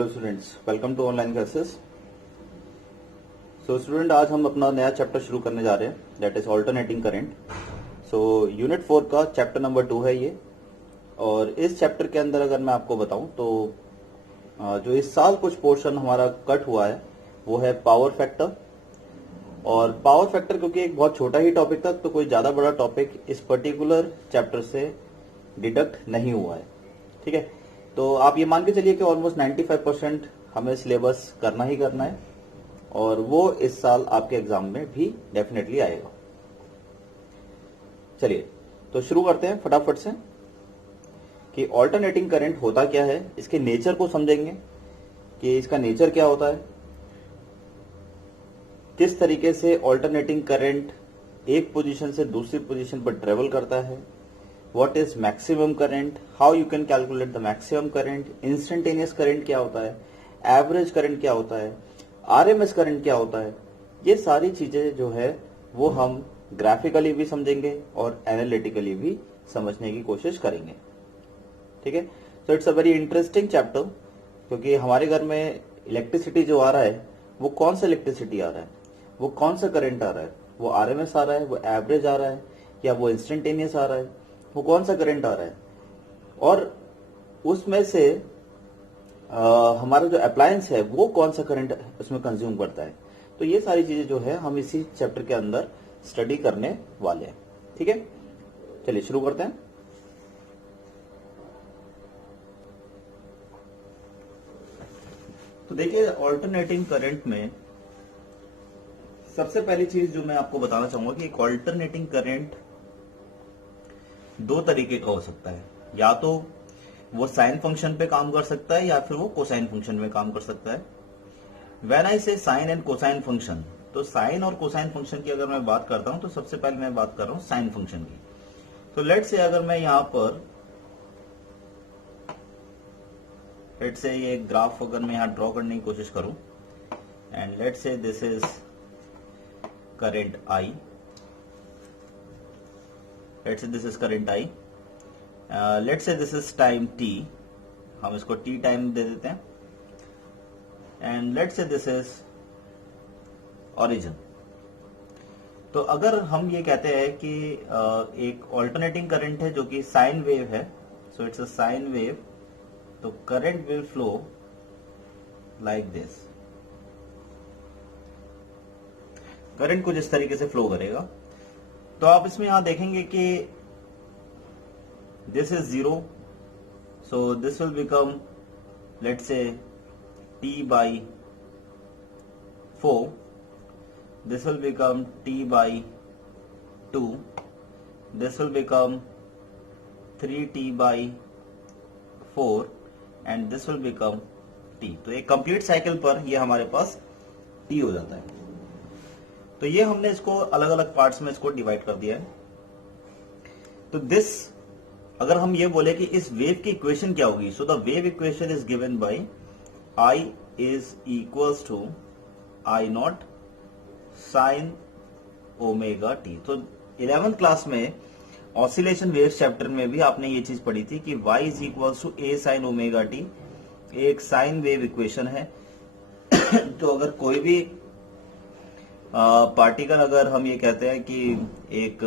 Hello students, welcome to online classes. So student, आज हम अपना नया चैप्टर शुरू करने जा रहे हैं, that is alternating current. So unit 4 का चैप्टर नंबर 2 है ये। और इस चैप्टर के अंदर अगर मैं आपको बताऊं तो जो इस साल कुछ पोर्शन हमारा कट हुआ है वो है पावर फैक्टर। और पावर फैक्टर क्योंकि एक बहुत छोटा ही टॉपिक था, तो कोई ज्यादा बड़ा टॉपिक इस पर्टिकुलर चैप्टर से डिडक्ट नहीं हुआ है। ठीक है, तो आप ये मान के चलिए कि ऑलमोस्ट 95% हमें सिलेबस करना ही करना है, और वो इस साल आपके एग्जाम में भी डेफिनेटली आएगा। चलिए तो शुरू करते हैं फटाफट से कि ऑल्टरनेटिंग करंट होता क्या है, इसके नेचर को समझेंगे कि इसका नेचर क्या होता है, किस तरीके से ऑल्टरनेटिंग करंट एक पोजीशन से दूसरी पोजीशन पर ट्रेवल करता है, what is maximum current, how you can calculate the maximum current, instantaneous current क्या होता है, average current क्या होता है, RMS current क्या होता है। ये सारी चीजें जो है वो हम ग्राफिकली भी समझेंगे और एनालिटिकली भी समझने की कोशिश करेंगे। ठीक है, so it's a very interesting chapter, क्योंकि हमारे घर में इलेक्ट्रिसिटी जो आ रहा है वो कौन सा इलेक्ट्रिसिटी आ रहा है, वो कौन सा करंट आ रहा है, वो RMS आ रहा है, वो एवरेज आ रहा है, या वो इंस्टेंटेनियस आ रहा है, वो कौन सा करंट आ रहा है, और उसमें से हमारा जो अप्लायंस है वो कौन सा करंट उसमें कंज्यूम करता है। तो ये सारी चीजें जो है हम इसी चैप्टर के अंदर स्टडी करने वाले हैं। ठीक है, चलिए शुरू करते हैं। तो देखिए, ऑल्टरनेटिंग करंट में सबसे पहली चीज जो मैं आपको बताना चाहूंगा कि एक ऑल्टरनेटिंग करंट दो तरीके का हो सकता है। या तो वो साइन फंक्शन पे काम कर सकता है या फिर वो कोसाइन फंक्शन में काम कर सकता है। व्हेन आई से साइन एंड कोसाइन फंक्शन, तो साइन और कोसाइन फंक्शन की अगर मैं बात करता हूं तो सबसे पहले मैं बात कर रहा हूं साइन फंक्शन की। तो लेट से अगर मैं यहां पर लेट से ये ग्राफ अगर मैं यहां ड्रॉ करने की कोशिश करूं, एंड लेट से this is current I, let's say this is current I, let's say this is time t, हम इसको t टाइम दे देते हैं, and let's say this is origin। तो अगर हम ये कहते हैं कि एक ऑल्टरनेटिंग करंट है जो कि साइन वेव है, so it's a sine wave, तो current will flow like this. Current कुछ इस तरीके से फ्लो करेगा। तो आप इसमें यहां देखेंगे कि this is 0, so this will become let's say t/4, this will become t/2, this will become 3t/4 and this will become t। तो एक कंप्लीट साइकिल पर ये हमारे पास t हो जाता है। तो ये हमने इसको अलग अलग पार्ट्स में इसको डिवाइड कर दिया है। तो दिस, अगर हम ये बोले कि इस वेव की इक्वेशन क्या होगी, so the wave equation is given by I is equals to I not sine omega t. तो 11th क्लास में ऑसिलेशन वेव्स चैप्टर में भी आपने ये चीज पढ़ी थी कि y is equals to a sine omega t, एक साइन वेव इक्वेशन है। तो अगर कोई भी पार्टिकल, अगर हम ये कहते हैं कि एक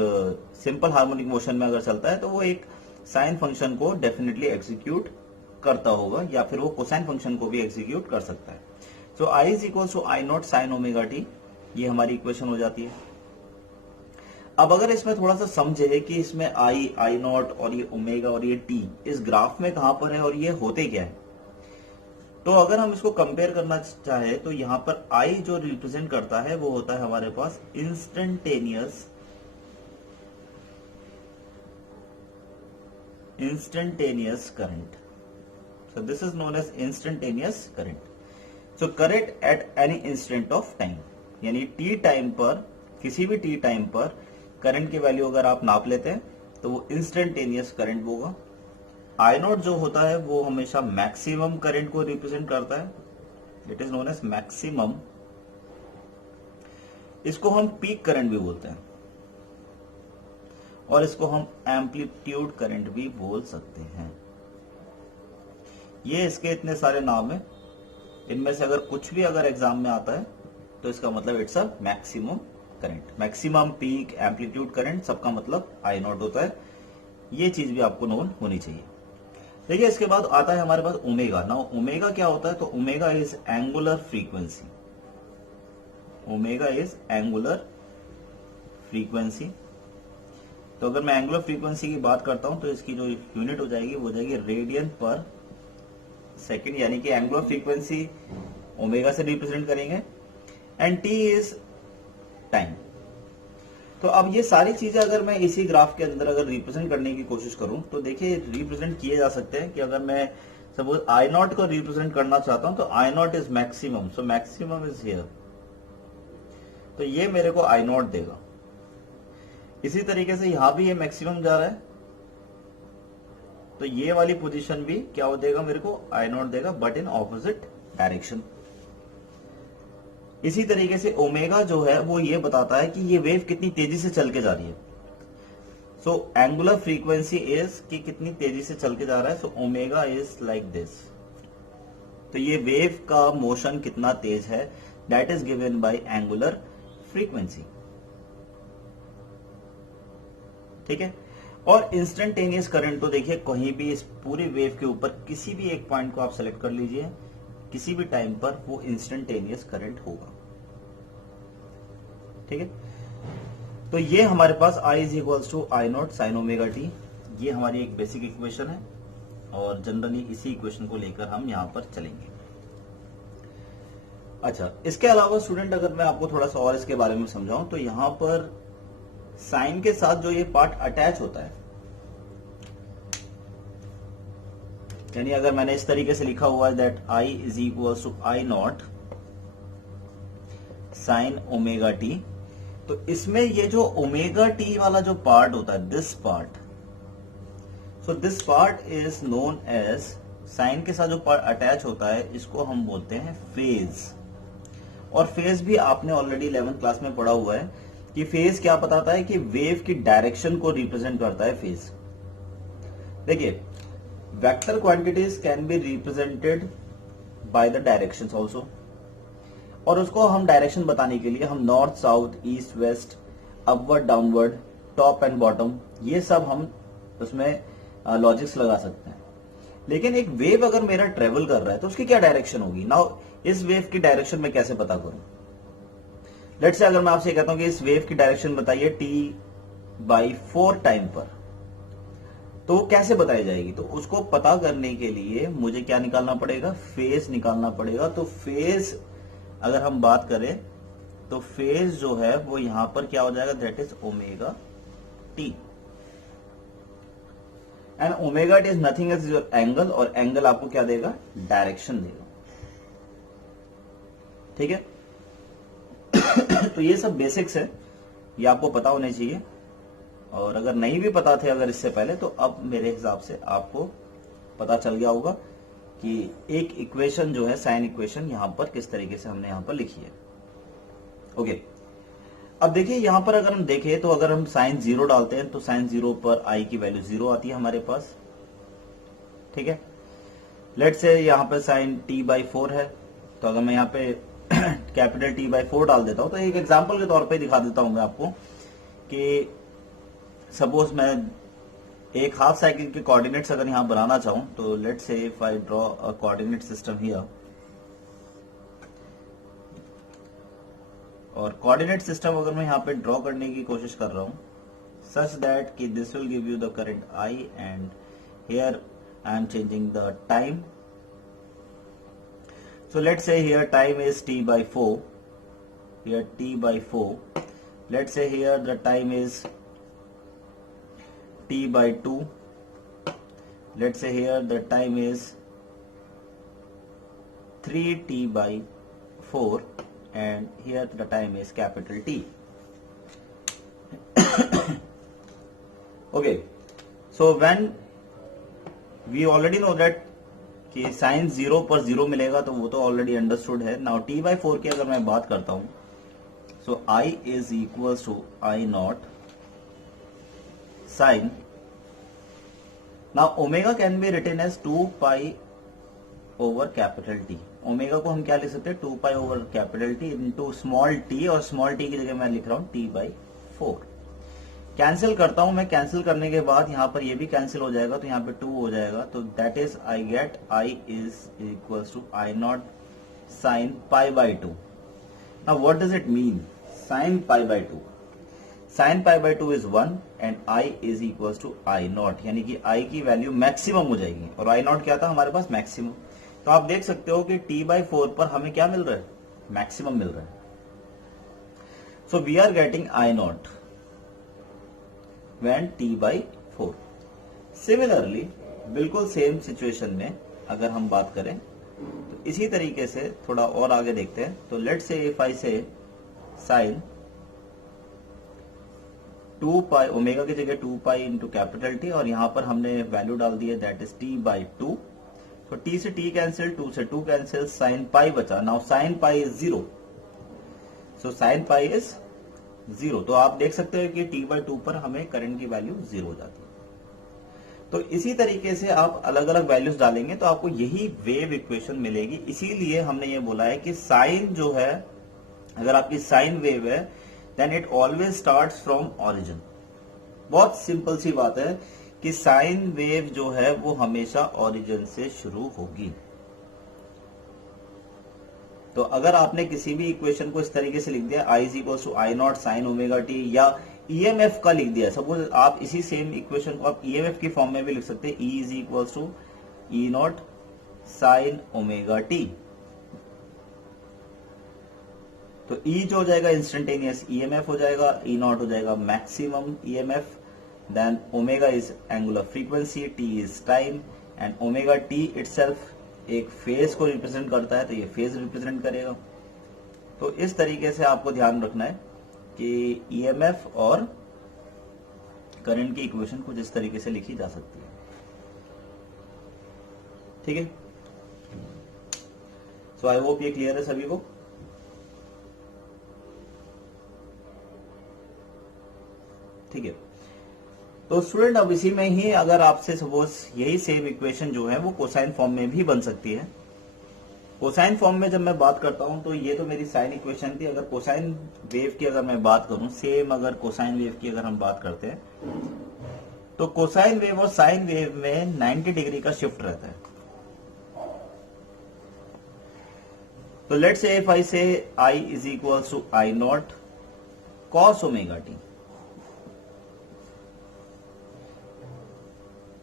सिंपल हार्मोनिक मोशन में अगर चलता है तो वो एक साइन फंक्शन को डेफिनेटली एग्जीक्यूट करता होगा, या फिर वो कोसाइन फंक्शन को भी एग्जीक्यूट कर सकता है। So I is equal to I not sine omega t, ये हमारी इक्वेशन हो जाती है। अब अगर इसमें थोड़ा सा समझे कि इसमें I नॉट और ये ओमेगा और ये टी इस ग्राफ में कहां पर है और ये होते क्या है, तो अगर हम इसको कंपेयर करना चाहे तो यहां पर I जो रिप्रेजेंट करता है वो होता है हमारे पास instantaneous current. So this is known as instantaneous current. So current at any instant of time, यानी टी टाइम पर, किसी भी टी टाइम पर करंट की वैल्यू अगर आप नाप लेते हैं तो वो इंस्टेंटेनियस करंट होगा। I नॉट जो होता है वो हमेशा मैक्सिमम करंट को रिप्रेजेंट करता है, it is known as maximum. इसको हम पीक करंट भी बोलते हैं, और इसको हम एम्पलीट्यूड करंट भी बोल सकते हैं। ये इसके इतने सारे नाम है, इनमें से अगर कुछ भी अगर एग्जाम में आता है तो इसका मतलब it's a maximum current. Maximum peak amplitude current सबका मतलब आई नॉट होता है। ये चीज भी आपको नोन होनी चाहिए। देखिए इसके बाद आता है हमारे पास ओमेगा। नाउ ओमेगा क्या होता है? तो omega is angular frequency. Omega is angular frequency. तो अगर मैं एंगुलर फ्रीक्वेंसी की बात करता हूं तो इसकी जो यूनिट हो जाएगी वो हो जाएगी रेडियन पर सेकेंड, यानी कि एंगुलर फ्रीक्वेंसी ओमेगा से रिप्रेजेंट करेंगे एंड टी इज टाइम। तो अब ये सारी चीजें अगर मैं इसी ग्राफ के अंदर अगर रिप्रेजेंट करने की कोशिश करूं तो देखिए रिप्रेजेंट किए जा सकते हैं कि अगर मैं सपोज आई नॉट को रिप्रेजेंट करना चाहता हूं तो I nought is maximum, so maximum is here, तो ये मेरे को आई नॉट देगा। इसी तरीके से यहां भी ये मैक्सिमम जा रहा है तो ये वाली पोजीशन भी क्या हो देगा? मेरे को आई नॉट देगा बट इन ऑपोजिट डायरेक्शन। इसी तरीके से ओमेगा जो है वो ये बताता है कि ये वेव कितनी तेजी से चल के जा रही है। सो एंगुलर फ्रीक्वेंसी इज कि कितनी तेजी से चल के जा रहा है। So omega is like this. तो ये वेव का मोशन कितना तेज है that is given bye angular frequency. ठीक है। और इंस्टेंटेनियस करंट तो देखिए कहीं भी इस पूरी वेव के ऊपर किसी भी एक पॉइंट को आप सेलेक्ट कर लीजिए, किसी भी टाइम पर वो इंस्टेंटेनियस करंट होगा। ठीक है। तो ये हमारे पास I is equals to I not sine omega t, ये हमारी एक बेसिक इक्वेशन है और जनरली इसी इक्वेशन को लेकर हम यहां पर चलेंगे। अच्छा, इसके अलावा स्टूडेंट अगर मैं आपको थोड़ा सा और इसके बारे में समझाऊं तो यहां पर साइन के साथ जो ये पार्ट अटैच होता है, यानी अगर मैंने इस तरीके से लिखा हुआ है that I is equals to I not sine omega t, तो इसमें ये जो ओमेगा टी वाला जो पार्ट होता है this part, so this part is known as, sine के साथ जो पार्ट अटैच होता है इसको हम बोलते हैं फेज। और फेज भी आपने ऑलरेडी 11th क्लास में पढ़ा हुआ है कि फेज क्या बताता है कि वेव की डायरेक्शन को रिप्रेजेंट करता है फेज। देखिए vector quantities can be represented by the directions also, और उसको हम डायरेक्शन बताने के लिए हम north south east west upward downward top and bottom ये सब हम उसमें लॉजिक्स लगा सकते हैं। लेकिन एक वेव अगर मेरा ट्रेवल कर रहा है तो उसकी क्या डायरेक्शन होगी? नाउ इस वेव की डायरेक्शन मैं कैसे पता करूं? लेट्स से अगर मैं आपसे कहता हूं कि इस वेव की डायरेक्शन बताइए T/4 टाइम पर, तो वो कैसे बताई जाएगी? तो उसको पता करने के लिए मुझे क्या निकालना पड़ेगा? फेज निकालना पड़ेगा। तो फेज अगर हम बात करें तो फेज जो है वो यहां पर क्या हो जाएगा? That is omega t, and omega t is nothing as your angle, और एंगल आपको क्या देगा? डायरेक्शन देगा। ठीक है। तो ये सब बेसिक्स है, ये आपको पता होने चाहिए, और अगर नहीं भी पता थे अगर इससे पहले तो अब मेरे हिसाब से आपको पता चल गया होगा कि एक इक्वेशन जो है साइन इक्वेशन यहां पर किस तरीके से हमने यहां पर लिखी है। ओके, अब देखिए यहां पर अगर हम देखें तो अगर हम साइन 0 डालते हैं तो साइन 0 पर आई की वैल्यू 0 आती है हमारे पास। ठीक है। लेट्स से यहां पर साइन T/4 है, तो अगर मैं यहां पे कैपिटल T/4 डाल देता हूं, तो एक एग्जांपल के तौर पे दिखा देता हूं मैं आपको कि सपोज मैं एक हाफ साइकिल के कोऑर्डिनेट्स अगर यहां बनाना चाहूं तो let's say if I draw a coordinate system here, और कोऑर्डिनेट सिस्टम अगर मैं यहां पे ड्रॉ करने की कोशिश कर रहा हूं सच दैट कि this will give you the current I and here I am changing the time. So let's say here time is T/4, here T/4. Let's say here the time is T/2. Let's say here the time is 3T/4 and here the time is capital T. Okay, so when we already know that कि sign 0 पर 0 मिलेगा तो वो तो already understood है। Now T/4 की अगर मैं बात करता हूं so I is equals to I not sine, now omega can be written as 2 pi over capital T। Omega को हम क्या लिख सकते हैं, 2 pi over capital t into small t, और स्मॉल टी की जगह मैं लिख रहा हूं t/4। कैंसिल करता हूं मैं, कैंसिल करने के बाद यहां पर ये भी कैंसिल हो जाएगा, तो यहां पे 2 हो जाएगा, तो that is I get I is equal to I0 sine π/2। Now what does it mean sine π/2? Sine π/2 is 1 and I is equal to I0, यानी कि I की वैल्यू मैक्सिमम हो जाएगी, और I0 क्या था हमारे पास, मैक्सिमम। तो आप देख सकते हो कि t/4 पर हमें क्या मिल रहा है, मैक्सिमम मिल रहा है। So we are getting I0 when t/4। Similarly बिल्कुल सेम सिचुएशन में अगर हम बात करें तो इसी तरीके से थोड़ा और आगे देखते हैं। तो लेट्स से इफ आई से साइन 2 पाई, ओमेगा की जगह 2 पाई इंटू कैपिटल टी, और यहां पर हमने वैल्यू डाल दी है दैट इज t/2। तो t से t कैंसिल, 2 से 2 कैंसिल, साइन पाई बचा। Now sine pi is 0, so sine pi is 0। तो आप देख सकते हो कि t/2 पर हमें करंट की वैल्यू 0 हो जाती है। तो इसी तरीके से आप अलग अलग वैल्यूज डालेंगे तो आपको यही वेव इक्वेशन मिलेगी। इसीलिए हमने ये बोला है कि साइन जो है, अगर आपकी साइन वेव है then it always starts from origin. बहुत सिंपल सी बात है कि साइन वेव जो है वो हमेशा ओरिजिन से शुरू होगी। तो अगर आपने किसी भी इक्वेशन को इस तरीके से लिख दिया I is equal to I0 sine omega t, या EMF का लिख दिया, सपोज आप इसी सेम इक्वेशन को आप EMF की फॉर्म में भी लिख सकते हैं, E is equal to E0 sine omega t. तो E जो हो जाएगा इंस्टेंटेनियस EMF हो जाएगा, E0 हो जाएगा maximum EMF, then omega is angular frequency, T is time, and omega t itself एक फेज को रिप्रेजेंट करता है, तो ये फेज रिप्रेजेंट करेगा। तो इस तरीके से आपको ध्यान रखना है कि EMF और करंट की इक्वेशन कुछ इस तरीके से लिखी जा सकती है। ठीक है, सो आई होप ये क्लियर है सभी को। ठीक है, तो स्टूडेंट अब इसी में ही अगर आपसे सपोज यही सेम इक्वेशन जो है वो कोसाइन फॉर्म में भी बन सकती है। कोसाइन फॉर्म में जब मैं बात करता हूं तो ये तो मेरी साइन इक्वेशन थी। अगर कोसाइन वेव की अगर मैं बात करूं, सेम अगर कोसाइन वेव की अगर हम बात करते हैं तो कोसाइन वेव और साइन वेव में 90 डिग्री का शिफ्ट रहता है। तो let's say if I say I is equal to I0 cos omega t,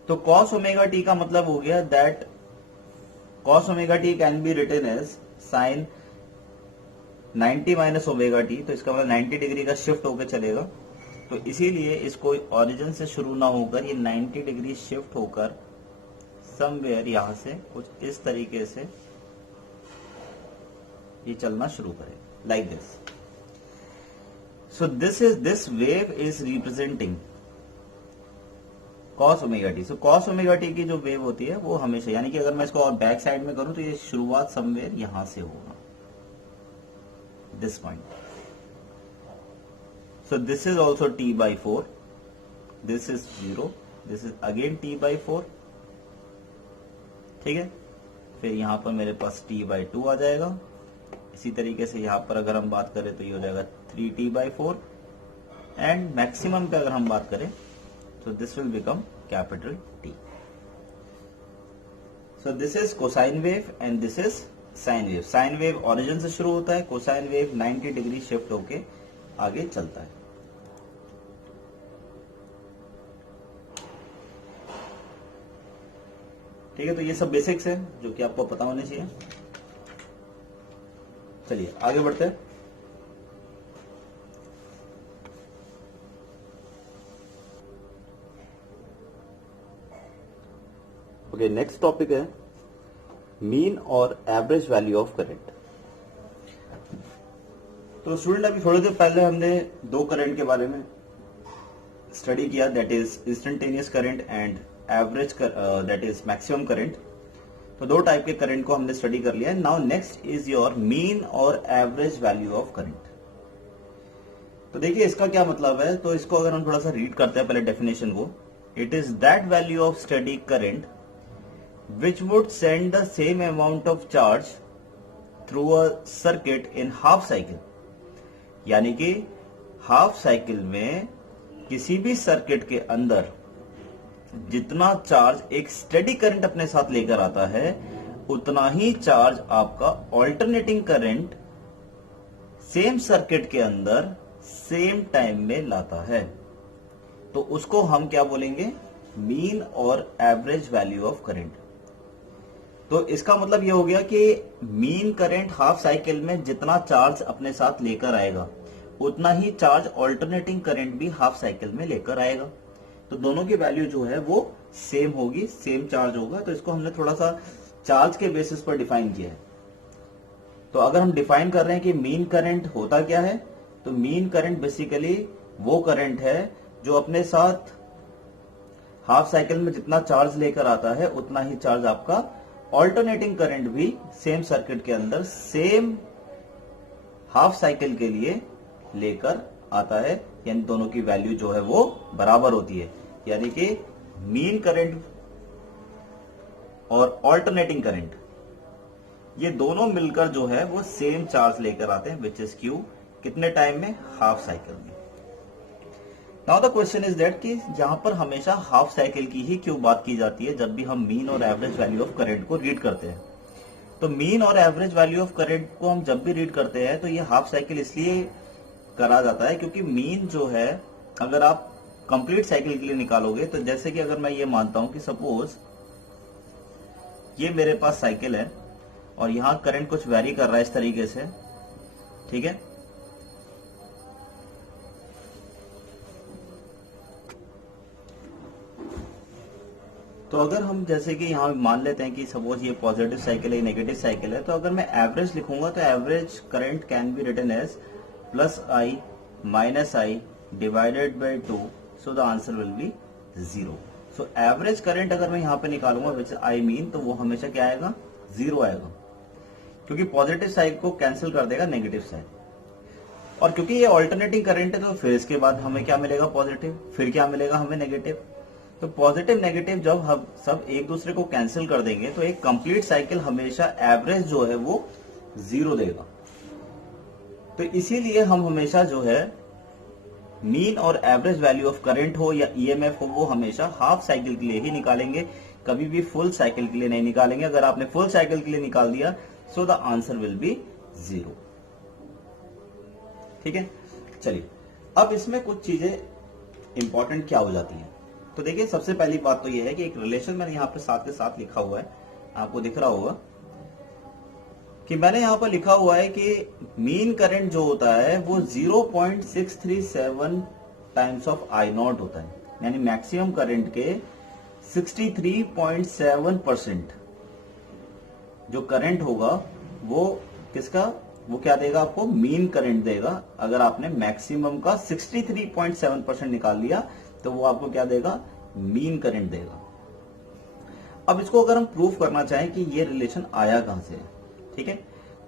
तो cos ओमेगा टी का मतलब हो गया that cos omega t can be written as sine 90 minus omega t. तो इसका मतलब 90 डिग्री का शिफ्ट होकर चलेगा। तो इसीलिए इसको ओरिजिन से शुरू ना होकर ये 90 डिग्री शिफ्ट होकर समवेयर यहां से कुछ इस तरीके से ये चलना शुरू करेगा, like this. So this wave is representing cos omega T. So cos omega T की जो वेव होती है वो हमेशा, यानी कि अगर मैं इसको और बैक साइड में करूं तो ये शुरुआत समवेयर यहां से होगा, this point. So this is also t/4, this is 0, this is again t/4। ठीक है, फिर यहां पर मेरे पास t/2 आ जाएगा। इसी तरीके से यहां पर अगर हम बात करें तो ये हो जाएगा 3t/4, एंड मैक्सिमम पे अगर हम बात करें so this will become capital T. So this is cosine wave and this is sine wave. Sine wave origin से शुरू होता है, cosine wave 90 डिग्री शिफ्ट होके आगे चलता है। ठीक है, तो ये सब बेसिक्स है जो कि आपको पता होने चाहिए। चलिए आगे बढ़ते हैं। ओके, नेक्स्ट टॉपिक है मीन और एवरेज वैल्यू ऑफ करंट। तो स्टूडेंट अभी थोड़ी देर पहले हमने दो करंट के बारे में स्टडी किया, that is instantaneous current and average that is maximum current. तो दो टाइप के करंट को हमने स्टडी कर लिया। Now next is your mean और एवरेज वैल्यू ऑफ करंट। तो देखिए इसका क्या मतलब है, तो इसको अगर हम थोड़ा सा रीड करते हैं पहले डेफिनेशन को। It is that value of steady current which would send the same amount of charge through a circuit in half cycle, यानी कि हाफ साइकिल में किसी भी सर्किट के अंदर जितना चार्ज एक स्टेडी करंट अपने साथ लेकर आता है उतना ही चार्ज आपका ऑल्टरनेटिंग करंट सेम सर्किट के अंदर सेम टाइम में लाता है। तो उसको हम क्या बोलेंगे, मीन और एवरेज वैल्यू ऑफ करंट। तो इसका मतलब ये हो गया कि मीन करंट हाफ साइकिल में जितना चार्ज अपने साथ लेकर आएगा उतना ही चार्ज ऑल्टरनेटिंग करंट भी हाफ साइकिल में लेकर आएगा। तो दोनों की वैल्यू जो है वो सेम होगी, सेम चार्ज होगा। तो इसको हमने थोड़ा सा चार्ज के बेसिस पर डिफाइन किया है। तो अगर हम डिफाइन कर रहे हैं कि मीन करंट होता क्या है, तो मीन करंट बेसिकली वो करंट है जो अपने साथ हाफ साइकिल में जितना चार्ज लेकर आता है उतना ही चार्ज आपका ऑल्टरनेटिंग करंट भी सेम सर्किट के अंदर सेम हाफ साइकिल के लिए लेकर आता है, यानी दोनों की वैल्यू जो है वो बराबर होती है। यानी कि मीन करंट और ऑल्टरनेटिंग करंट ये दोनों मिलकर जो है वो सेम चार्ज लेकर आते हैं, विच इज क्यू, कितने टाइम में, हाफ साइकिल में। Now the question is that कि यहां पर हमेशा हाफ साइकिल की ही क्यों बात की जाती है जब भी हम मीन और एवरेज वैल्यू ऑफ करंट को रीड करते हैं। तो मीन और एवरेज वैल्यू ऑफ करंट को हम जब भी रीड करते हैं तो ये हाफ साइकिल इसलिए करा जाता है क्योंकि मीन जो है अगर आप कंप्लीट साइकिल के लिए निकालोगे, तो जैसे कि अगर मैं ये मानता हूं कि सपोज ये मेरे पास साइकिल है और यहां करंट कुछ वेरी कर रहा है इस तरीके से, ठीक है। तो अगर हम जैसे कि यहां मान लेते हैं कि सपोज ये पॉजिटिव साइकिल है, नेगेटिव साइकिल है, तो अगर मैं एवरेज लिखूंगा तो average current can be written as +I -I divided by 2, so the answer will be 0। So average current अगर मैं यहां पे निकालूंगा विच आई मीन, तो वो हमेशा क्या आएगा, 0 आएगा, क्योंकि पॉजिटिव साइड को कैंसिल कर देगा नेगेटिव साइड। और क्योंकि ये ऑल्टरनेटिंग करंट है तो फिर इसके बाद हमें क्या मिलेगा, पॉजिटिव, फिर क्या मिलेगा हमें, नेगेटिव। तो पॉजिटिव नेगेटिव जब हम सब एक दूसरे को कैंसिल कर देंगे तो एक कंप्लीट साइकिल हमेशा एवरेज जो है वो 0 देगा। तो इसीलिए हम हमेशा जो है मीन और एवरेज वैल्यू ऑफ करंट हो या ईएमएफ हो वो हमेशा हाफ साइकिल के लिए ही निकालेंगे, कभी भी फुल साइकिल के लिए नहीं निकालेंगे। अगर आपने फुल साइकिल के लिए निकाल दिया सो द आंसर विल बी 0। ठीक है, चलिए अब इसमें कुछ चीजें इंपॉर्टेंट क्या हो जाती हैं। तो देखिए सबसे पहली बात तो यह है कि एक रिलेशन मैंने यहाँ पे साथ के साथ लिखा हुआ है, आपको दिख रहा होगा कि मैंने यहाँ पर लिखा हुआ है कि मीन करंट जो होता है वो 0.637 टाइम्स ऑफ आई नॉट होता है, यानी मैक्सिमम करंट के 63.7% जो करंट होगा वो किसका, वो क्या देगा आपको, मीन करंट देगा। अगर आपने मैक्सिमम का 63.7% निकाल लिया तो वो आपको क्या देगा, मीन करंट देगा। अब इसको अगर हम प्रूफ करना चाहें कि ये रिलेशन आया कहां से, ठीक है,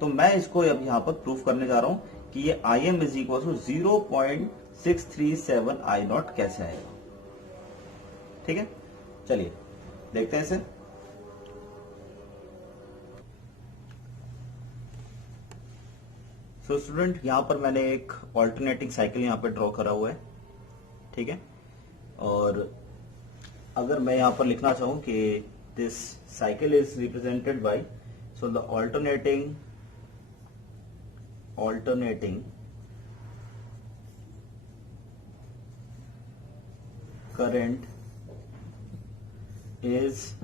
तो मैं इसको अब यहां पर प्रूफ करने जा रहा हूं कि ये Im is equal to 0.637 I not कैसे आएगा। ठीक है, चलिए देखते हैं इसे। सो स्टूडेंट यहां पर मैंने एक ऑल्टरनेटिंग साइकिल यहां पर ड्रॉ करा हुआ है, ठीक है। और अगर मैं यहां पर लिखना चाहूं कि this cycle is represented by, so the alternating current is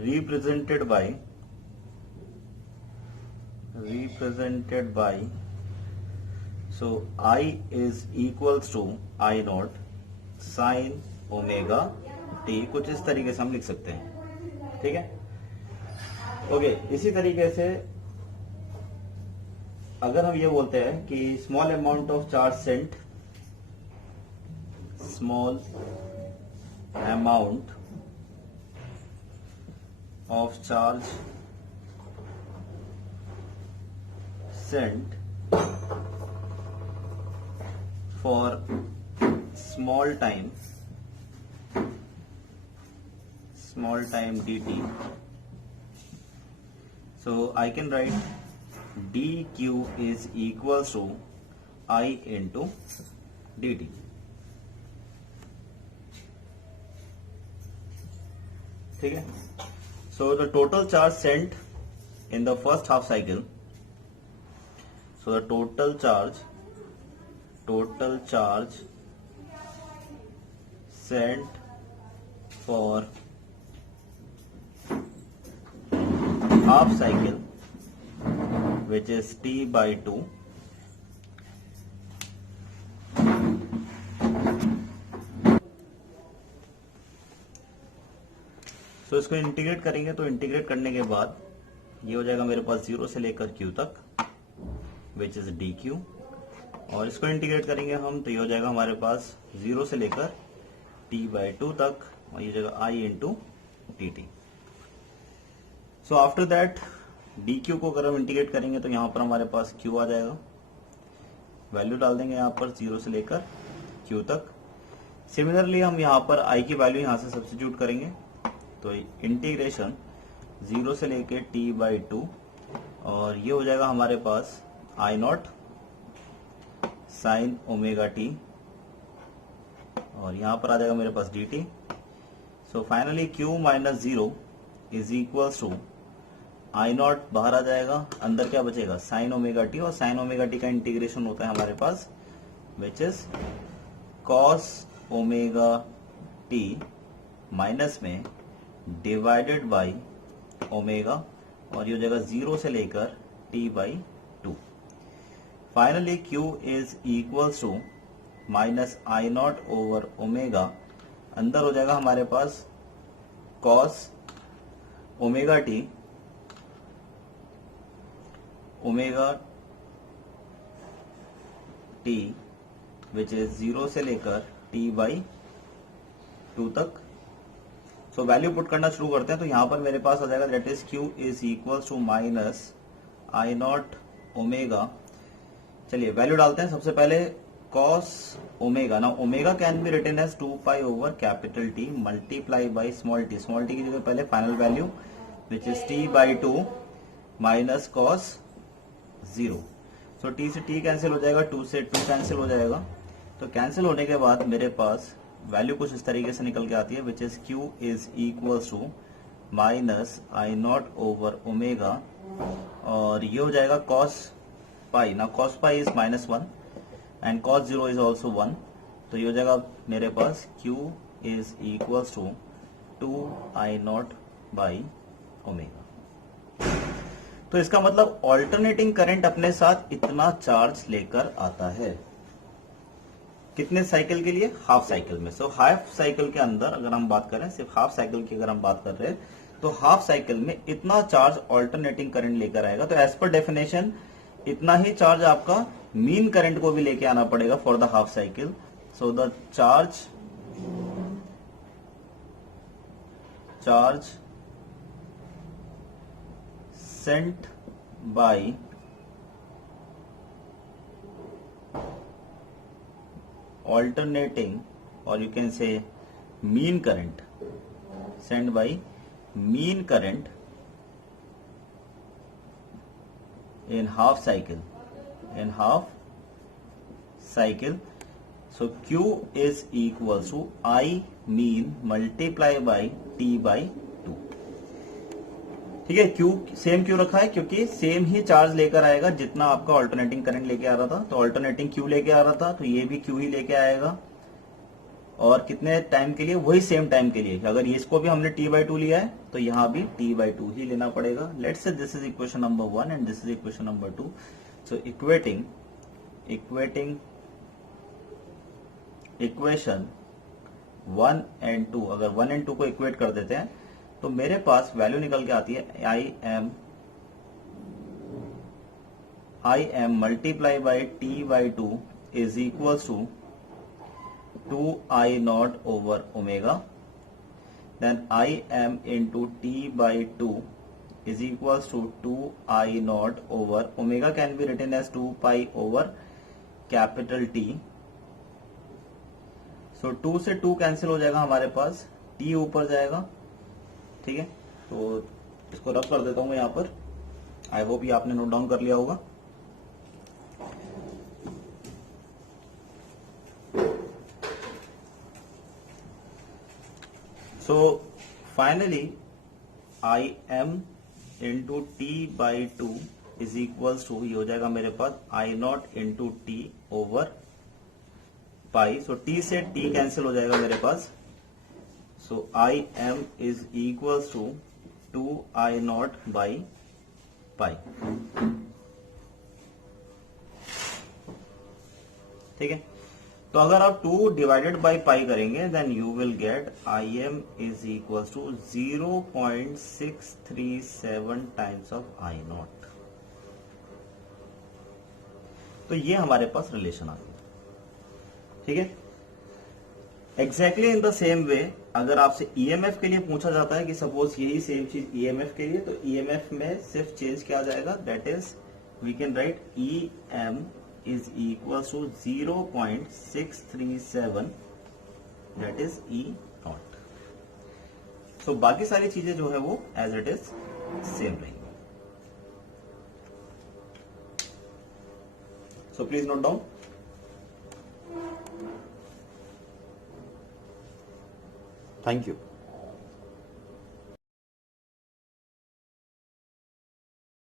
represented by so I is equals to I naught sin omega t, कुछ इस तरीके से हम लिख सकते हैं, ठीक है। ओके, इसी तरीके से अगर हम ये बोलते हैं कि small amount of charge sent, small amount of charge sent for small time dt So I can write dq is equals to I into dt. ठीक है. So the total charge sent in the first half cycle. So the total charge sent for half cycle, which is t by 2, तो इसको integrate करेंगे. तो integrate करने के बाद ये हो जाएगा मेरे पास 0 से लेकर q तक, विच इज dq. और इसको इंटीग्रेट करेंगे हम तो ये हो जाएगा हमारे पास 0 से लेकर t by 2 तक, और ये जगह I into dt. So after that dq को अगर हम इंटीग्रेट करेंगे तो यहाँ पर हमारे पास q आ जाएगा. वैल्यू डाल देंगे यहाँ पर 0 से लेकर q तक. सिमिलरली हम यहाँ पर I की वैल्यू यहाँ से सब्स्टिट्यूट करेंगे. तो इंटीग्रेशन 0 से लेके t by 2, और ये हो जाएगा हमारे पास I not sine omega t, और यहाँ पर आ जाएगा मेरे पास dt. So finally q minus 0 is equals to I nought बाहर आ जाएगा, अंदर क्या बचेगा साइन ओमेगा t, और साइन ओमेगा t का इंटीग्रेशन होता है हमारे पास which is cos omega t minus में डिवाइडेड बाई ओमेगा, और ये हो जाएगा 0 से लेकर t by 2. Finally q is equals to minus I not over omega, अंदर हो जाएगा हमारे पास cos omega t which is 0 से लेकर t बाई 2 तक. सो वैल्यू पुट करना शुरू करते हैं. तो यहां पर मेरे पास आ जाएगा that is q is equals to minus I not omega. चलिए वैल्यू डालते हैं. सबसे पहले cos ओमेगा. ना omega can be written as 2 pi over capital T multiply by small t. Small t की जगह पहले final value which is t by 2 minus cos 0. So t से t कैंसिल हो जाएगा, 2 से 2 कैंसिल हो जाएगा. तो कैंसिल होने के बाद मेरे पास वैल्यू कुछ इस तरीके से निकल के आती है which is q is equals to minus I not over omega, और ये हो जाएगा cos पाई. ना cos pi is minus 1 and cos 0 is also 1. तो ये हो जाएगा मेरे पास q is equals to 2 I not by omega. तो इसका मतलब ऑल्टरनेटिंग करंट अपने साथ इतना चार्ज लेकर आता है. कितने साइकिल के लिए? हाफ साइकिल में. सो हाफ साइकिल के अंदर अगर हम बात करें, सिर्फ हाफ साइकिल की अगर हम बात कर रहे हैं, तो हाफ साइकिल में इतना चार्ज ऑल्टरनेटिंग करंट लेकर आएगा. तो एज पर डेफिनेशन इतना ही चार्ज आपका मीन करंट को भी लेके आना पड़ेगा for the half cycle. So the charge sent by alternating, or you can say mean current, sent by mean current in half cycle. So Q is equals to I mean multiply by T by 2. ठीक है. Q same क्यों रखा है? क्योंकि same ही charge लेकर आएगा जितना आपका ऑल्टरनेटिंग करंट लेके आ रहा था. तो ऑल्टरनेटिंग Q लेके आ रहा था, तो ये भी Q ही लेके आएगा. और कितने टाइम के लिए? वही सेम टाइम के लिए. अगर इसको भी हमने T by 2 लिया है तो यहाँ भी T by 2 ही लेना पड़ेगा. Let's say this is equation number 1 and this is equation number 2. So equating equation 1 and 2, अगर 1 एंड 2 को इक्वेट कर देते हैं तो मेरे पास वैल्यू निकल के आती है I m multiply by t by 2 is equals to 2 I not over omega. Then I M into T by 2 is equals to 2 I naught over omega can be written as 2 pi over capital T. So 2 से 2 cancel हो जाएगा हमारे पास, T ऊपर जाएगा. ठीक है, तो इसको रब कर देता हूं मैं यहाँ पर. आई होप ये आपने नोट डाउन कर लिया होगा। So finally I M into T by two is equals to, ये हो जाएगा मेरे पास I nought into T over pi. So T से टी कैंसिल हो जाएगा मेरे पास। So I M is equals to 2 I nought by pi. ठीक है, तो अगर आप 2 डिवाइडेड बाई पाई करेंगे then you will get I M is equals to 0.637 times of I not. तो ये हमारे पास रिलेशन आ गया। ठीक है, exactly in the same way अगर आपसे ईएमएफ के लिए पूछा जाता है कि सपोज यही सेम चीज ईएमएफ के लिए, तो ईएमएफ में सिर्फ चेंज क्या आ जाएगा, that is we can write E M is equal to 0.637, that is E nought. So बाकी सारी चीजें जो है वो एज इट इज सेम रहेंगी। So please note down. Thank you.